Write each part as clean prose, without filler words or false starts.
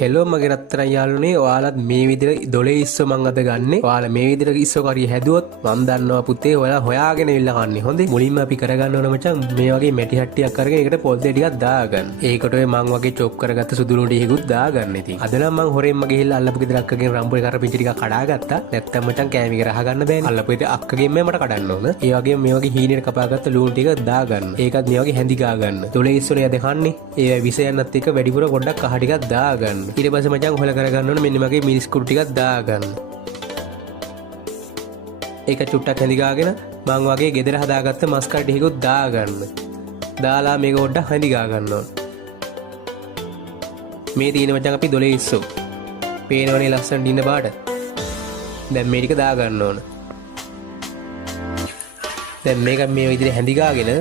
Hello මගේ රත්තරන් යාළුවනේ ඔයාලත් මේ විදිහට දොලේ ඉස්සෝ මං අද ගන්නෙ. ඔයාලා මේ විදිහට ඉස්සෝ කරිය හැදුවොත් මම දන්නවා පුතේ ඔයාලා හොයාගෙන ඉල්ල කන්නේ. හොඳේ. මුලින්ම අපි කරගන්න ඕන මචං මේ වගේ මැටි හට්ටියක් අරගෙන ඒකට පොල් දෙක ටිකක් දාගන්න. ඒකට ඔය මං වගේ චොප් කරගත්ත සුදු ලුණු ටිකකුත් දාගන්න ඉතින්. අද නම් මං හොරෙන්ම ගිහිල්ලා අල්ලපු ගෙදර අක්කගෙන් රම්බුනේ කරපිංචි ටිකක් කඩාගත්තා. නැත්තම් මචං කෑමි කර අහගන්න බෑනේ. අල්ලපු ගෙදර අක්කගෙන්ම මට කඩන්න ඕන. ඒ වගේම මේ වගේ හීනෙට කපාගත්ත ලුණු ටික දාගන්න. ඒකත් මේ වගේ හැඳි ගාගන්න. දොලේ ඉස්සෝනේ යද කන්නේ. ඒ විස යන්නත් එක්ක වැඩිපුර පොඩ්ඩක් කහ ටිකක් දාගන්න. ඊට පස්සේ මචං කරගන්න ඕන මෙන්න මගේ මිරිස් කුඩු ටිකක් දාගන්න. ඒක චුට්ටක් හැඳිගාගෙන මං වගේ ගෙදර හදාගත්ත මස් කඩ ටිකකුත් දාගන්න. දාලා මේක පොඩ්ඩක් හැඳිගා ගන්න ඕන. මේ තියෙන මචං අපි දොලේ ඉස්සෝ. පේනවනේ ලස්සන දින්න පාට. දැන් මේ ටික දාගන්න ඕන. දැන් මේක මේ විදිහට හැඳිගාගෙන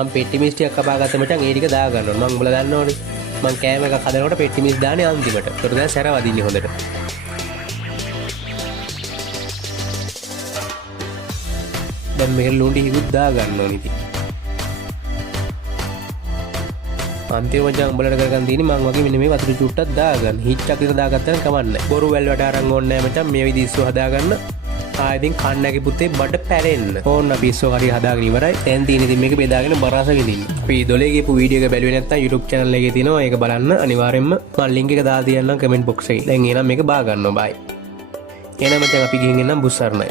මම පෙට්ටි මිස් ටිකක් කපාගත්ත මචං ඒ ටික දාගන්න ඕන. මම උඹලා දන්නවනේ. මම කෑම එකක් හදනකොට පෙට්ටි මිස් දාන්නේ අන්තිමට. ඒකට දැන් සැර වදින්නේ හොඳට. දැන් මේක ලුණු ටිකකුත් දාගන්න ඕන ඉතින්. අන්තිම මචං උඹලට කරගන්න තියෙන්නේ මම වගේ මෙන්න මේ වතුර චුට්ටක් දාගන්න. හිච්චක් විතර දාගත්තා නම් කමන්නේ. බොරු වැල් වලට අරන් ඕනේ නැහැ මචං. මේ විදිහ ඉස්සුව හදාගන්න. ආයෙත් කන්නගේ පුතේ බඩ පැරෙන්න. ඕන්න අපි ඉස්සෝ හරිය හදාගෙන ඉවරයි. දැන් තියෙන ඉතින් මේක බෙදාගෙන බරස විඳින්න. අපි දොලේ ගිහපු වීඩියෝ එක බැලුවේ නැත්නම් YouTube channel එකේ තියෙනවා. ඒක බලන්න අනිවාර්යෙන්ම මම link එක දාලා තියන්නම් comment box එකේ. දැන් එහෙනම් මේක බා ගන්නවා. bye. එහෙනම් මචං අපි ගිහින් එන්නම් බුස්සarnයි.